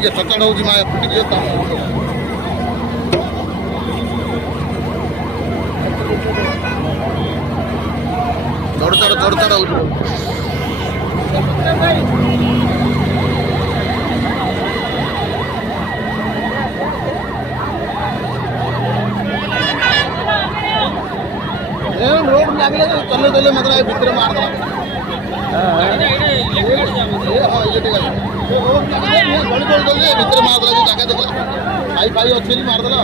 आगे चचड़ हो माँ फुट गए चढ़ चढ़ चढ़ चढ़ हो रोड लगे चले चले मतलब भितर मार भितर मारदेला जगह देखला खाई खाई अच्छे मारदेला